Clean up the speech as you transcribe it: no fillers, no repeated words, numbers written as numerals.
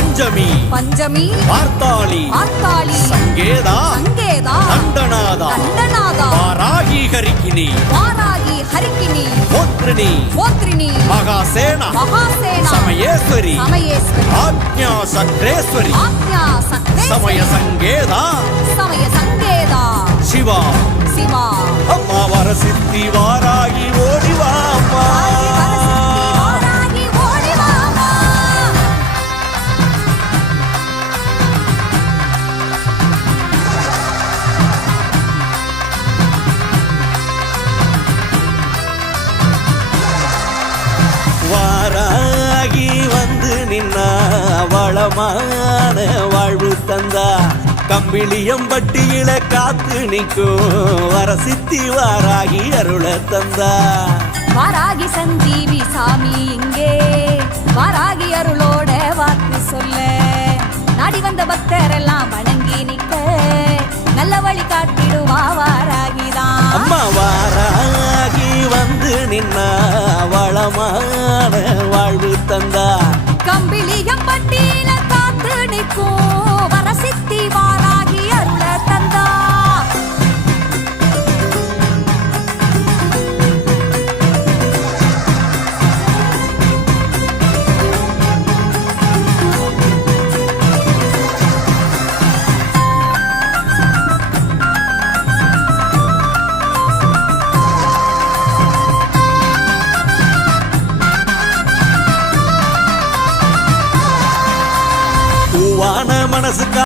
பஞ்சமி பஞ்சமி பார்த்தாளி ஆத்தாளி சங்கேதா சங்கேதா தண்டநாதா தண்டநாதா வாராகி ஹரிக்கினி வாராகி ஹரிக்கினி போத்ரிணி போத்ரிணி மகாசேனா மகாசேனா சமயேஸ்வரி சமயேஸ்வரி ஆக்ஞா சக்ரேஸ்வரி ஆக்ஞா சக்ரேஸ்வரி சமய சங்கேதா சமய சங்கேதா சிவா சிவா அம்மா வரசித்தி வாராகி ஓடிவா அம்மா வாராகி ஓடி வா அம்மா. வாராகி வந்து நின்னா வளமான வாழ்வு தந்தா கம்பிளியம்பட்டியில காத்து நிற்கும் வரசித்தி வாராகி அருள தந்தா வாராகி சஞ்சீவி சாமி இங்கே வாராகி அருளோட வாக்கு சொல்ல நாடி வந்த பக்தரெல்லாம் வணங்கி நிற்க நல்ல வழி காட்டிடுவா வாராகிதான். அம்மா வாராகி வந்து நின்னா வளமான வாழ்வு தந்தா கம்பிளியம் பட்டியில காத்து நிற்கும் வரசித்தி வாராகி அருள தந்தா. பூவான மனசுக்கா